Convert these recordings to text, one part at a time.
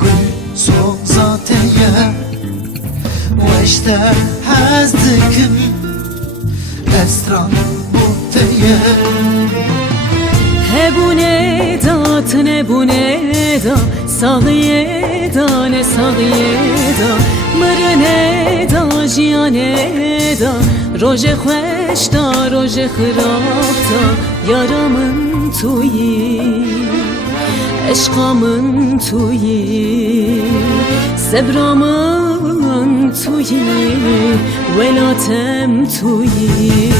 گل سوزاتیه وشته هزدکم استران بوتیه هبونه دا تنبونه دا ساغیه دا نساغیه دا مرنه دا جیانه دا روژ خوش دا روژ خراب دا یارامın تویی عشقامın تویی سبرامın تویی ولاتم تویی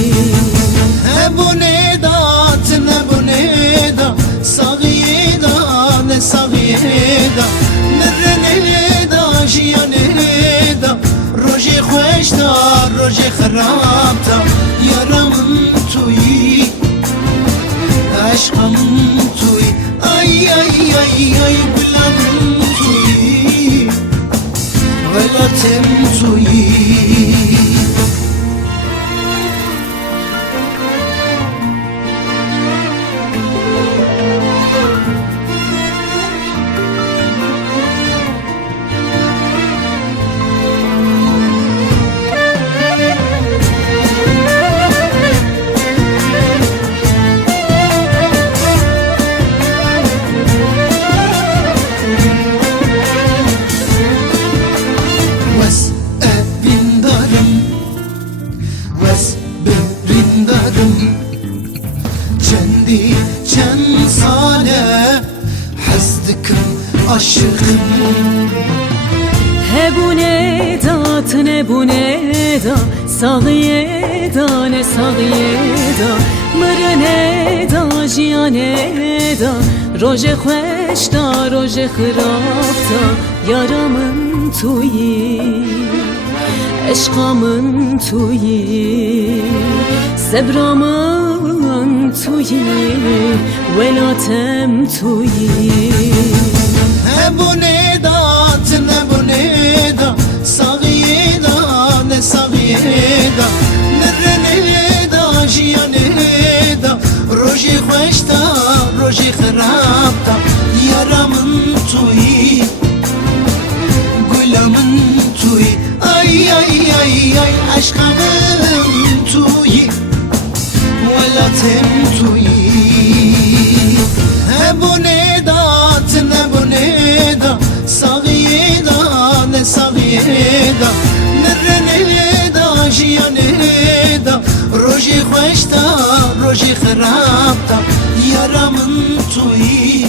هبونه دا تنبونه دا ساغیه دا نساغیه دا مرنه دا جیانه دا روژ خوش دا روژ خراب دا یارامın تویی عشقامın تویی ay ay ay ay gülüm تویی ولاتم تویی Kendi çen sale Hezdikim aşıkım Hebune da tnebune da Sağiye da ne sağiye da Mırne da jiyane da Roje xoş da roje xirab da Yaramın tuyi Eşkamın tuyi Sebramın tuyi Velatem tuyi Hebune da tnebune da Sağiye da ne sağiye da Nirrene da jiyane da Roji xoş da roji xirab da Yaramın tuyi Gülamın tuyi ay ay ay ay aşkımın tuyi velatem tuyi hebune da tnebune da sağiye da ne sağiye da nirrene da jiyane da roji xoş da roji xirab da yaramın tuyi